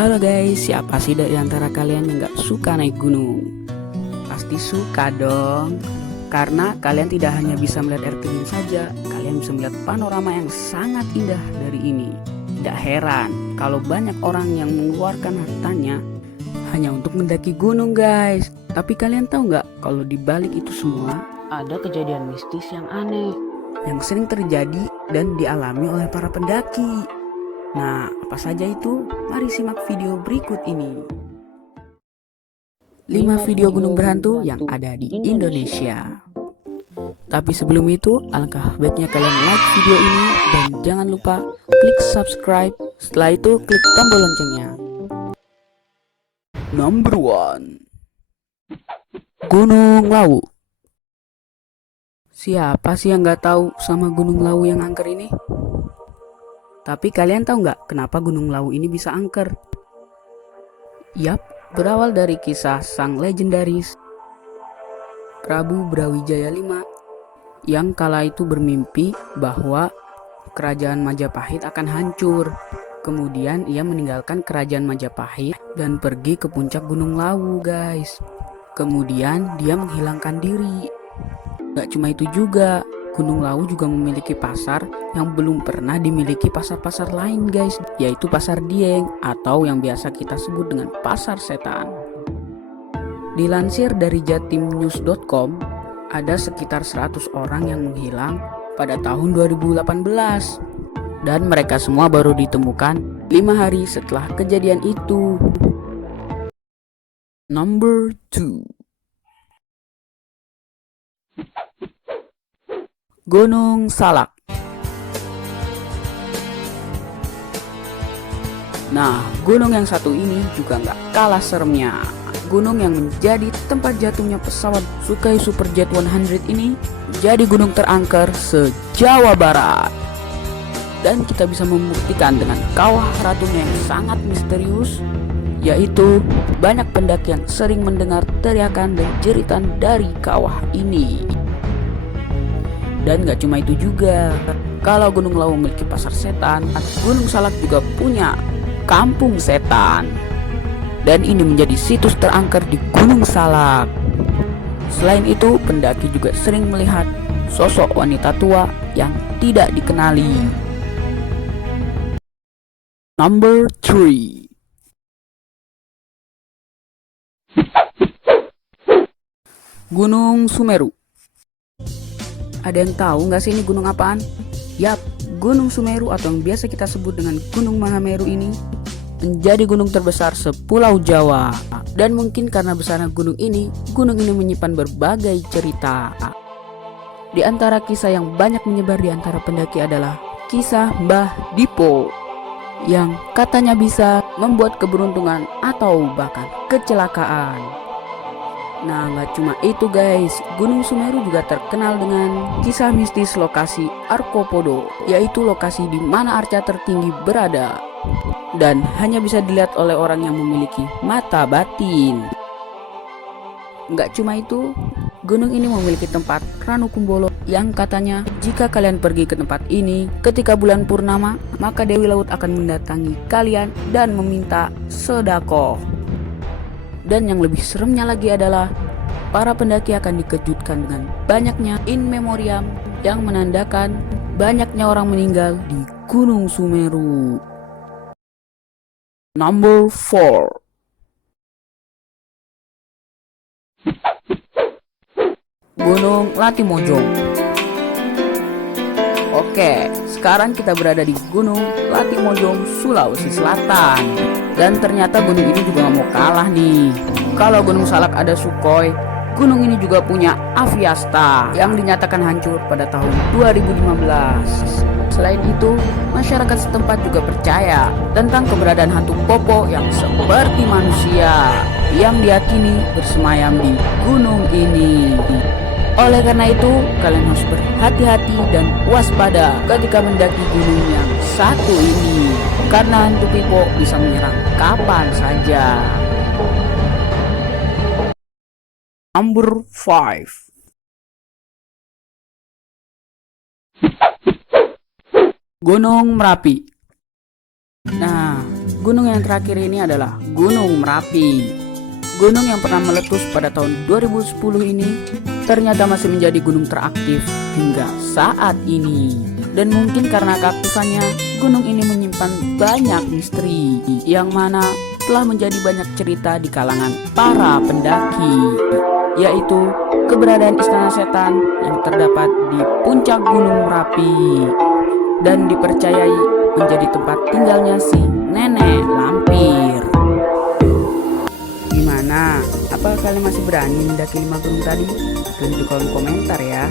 Halo guys, siapa sih dari antara kalian yang gak suka naik gunung? Pasti suka dong, karena kalian tidak hanya bisa melihat air terjun saja, kalian bisa melihat panorama yang sangat indah dari ini. Tidak heran kalau banyak orang yang mengeluarkan hartanya hanya untuk mendaki gunung guys. Tapi kalian tahu nggak kalau di balik itu semua ada kejadian mistis yang aneh yang sering terjadi dan dialami oleh para pendaki. Nah, apa saja itu? Mari simak video berikut ini. 5 video gunung berhantu yang ada di Indonesia. Tapi sebelum itu, alangkah baiknya kalian like video ini dan jangan lupa klik subscribe. Setelah itu klik tombol loncengnya. Number 1, Gunung Lawu. Siapa sih yang nggak tahu sama Gunung Lawu yang angker ini? Tapi kalian tahu nggak kenapa Gunung Lawu ini bisa angker? Yap, berawal dari kisah sang legendaris Prabu Brawijaya V yang kala itu bermimpi bahwa kerajaan Majapahit akan hancur. Kemudian ia meninggalkan kerajaan Majapahit dan pergi ke puncak Gunung Lawu guys. Kemudian dia menghilangkan diri. Gak cuma itu juga, Gunung Lawu juga memiliki pasar yang belum pernah dimiliki pasar-pasar lain guys, yaitu pasar Dieng atau yang biasa kita sebut dengan pasar setan. Dilansir dari jatimnews.com, ada sekitar 100 orang yang menghilang pada tahun 2018 dan mereka semua baru ditemukan 5 hari setelah kejadian itu. Number 2, Gunung Salak. Nah, gunung yang satu ini juga nggak kalah seremnya. Gunung yang menjadi tempat jatuhnya pesawat Sukhoi Superjet 100 ini jadi gunung terangker se-Jawa Barat. Dan kita bisa membuktikan dengan kawah ratunya yang sangat misterius, yaitu banyak pendaki yang sering mendengar teriakan dan jeritan dari kawah ini. Dan gak cuma itu juga, kalau Gunung Lawu memiliki pasar setan, Gunung Salak juga punya kampung setan. Dan ini menjadi situs terangker di Gunung Salak. Selain itu, pendaki juga sering melihat sosok wanita tua yang tidak dikenali. Number 3, Gunung Sumeru. Ada yang tahu nggak sih ini gunung apaan? Yap, Gunung Sumeru atau yang biasa kita sebut dengan Gunung Mahameru ini menjadi gunung terbesar sepulau Jawa. Dan mungkin karena besarnya gunung ini menyimpan berbagai cerita. Di antara kisah yang banyak menyebar di antara pendaki adalah kisah Mbah Dipo yang katanya bisa membuat keberuntungan atau bahkan kecelakaan. Nah, nggak cuma itu guys, Gunung Sumeru juga terkenal dengan kisah mistis lokasi Arkopodo, yaitu lokasi di mana arca tertinggi berada dan hanya bisa dilihat oleh orang yang memiliki mata batin. Nggak cuma itu, gunung ini memiliki tempat Ranukumbolo yang katanya jika kalian pergi ke tempat ini ketika bulan purnama, maka Dewi Laut akan mendatangi kalian dan meminta sedekah. Dan yang lebih seremnya lagi adalah para pendaki akan dikejutkan dengan banyaknya in memoriam yang menandakan banyaknya orang meninggal di Gunung Sumeru. Number 4, Gunung Latimojong. Oke, sekarang kita berada di Gunung Latimojong, Sulawesi Selatan. Dan ternyata gunung ini juga gak mau kalah nih. Kalau Gunung Salak ada Sukhoi, gunung ini juga punya Aviasta yang dinyatakan hancur pada tahun 2015. Selain itu, masyarakat setempat juga percaya tentang keberadaan hantu Popo yang seperti manusia yang diyakini bersemayam di gunung ini. Oleh karena itu, kalian harus berhati-hati dan waspada ketika mendaki gunung yang satu ini, karena hantu Popo bisa menyerang kapan saja. Number 5, Gunung Merapi. Nah, Gunung yang terakhir ini adalah Gunung Merapi. Gunung yang pernah meletus pada tahun 2010 ini ternyata masih menjadi gunung teraktif hingga saat ini. Dan mungkin karena keaktifannya, gunung ini menyimpan banyak misteri yang mana telah menjadi banyak cerita di kalangan para pendaki, yaitu keberadaan istana setan yang terdapat di puncak Gunung Merapi dan dipercayai menjadi tempat tinggalnya si nenek lampir. Gimana? Apa kalian masih berani mendaki 5 gunung tadi? Tulis di kolom komentar ya.